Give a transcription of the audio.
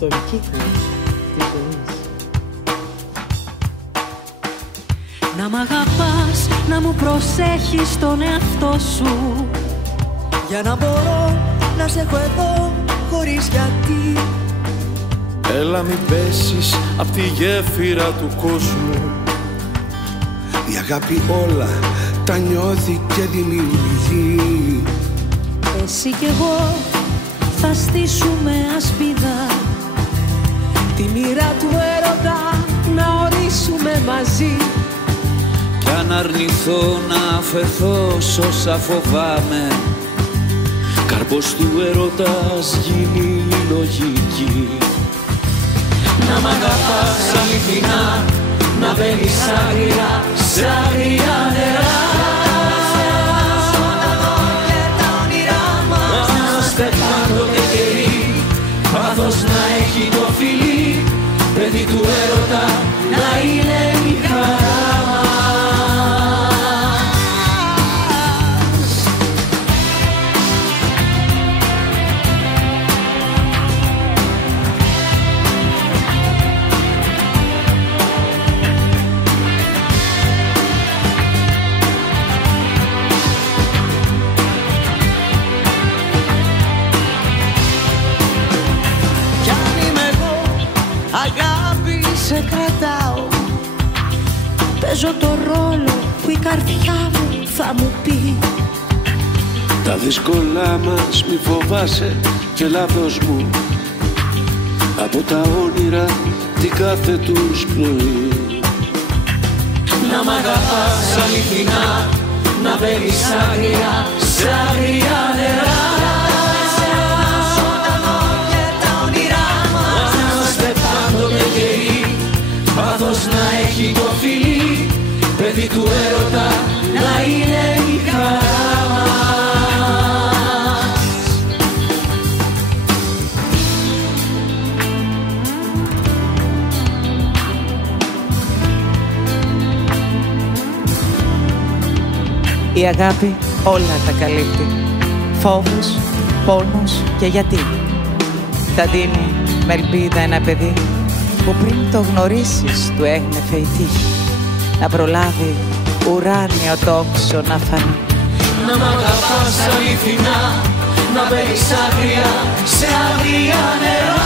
ιστορική χρήση της ζωής. Να μ' αγαπάς, να μου προσέχεις τον εαυτό σου, για να μπορώ να σε έχω εδώ χωρίς γιατί. Έλα μην πέσεις απ' τη γέφυρα του κόσμου. Η αγάπη όλα τα νιώθει και δημιουργεί. εσύ κι εγώ θα στήσουμε ασπίδα, τη μοίρα του έρωτα να ορίσουμε μαζί. Κι αν αρνηθώ να αφαιθώ σ' όσα φοβάμαι, καρπός του έρωτας γίνει η λογική. Να μ' αγαπάς αληθινά, να μπαίνεις άγρια σ' άγρια νερά. Να είμαστε πάντοτε καιροί, πάθος να έχει το φιλί, παιδί του έρωτα να είναι η χαρά μας. Σε κρατάω, παίζω το ρόλο που η καρδιά μου θα μου πει. Τα δύσκολα μας μη φοβάσαι και λάθος μου, από τα όνειρα την κάθε τους πνοή. Να μ' αγαπάς αληθινά, να μπαίνεις άγρια σ' άγρια νερά. Πάθος να έχει το φιλί, παιδί του έρωτα να είναι η χαρά μας. Η αγάπη όλα τα καλύπτει. Φόβος, πόνος και γιατί. Θα δίνει με ελπίδα ένα παιδί που πριν το γνωρίσεις του έγνεφε η τύχη, να προλάβει ουράνιο τόξο να φανεί. Να μ' αγαπάς αληθινά, να μπαίνεις άγρια σε άγρια νερά.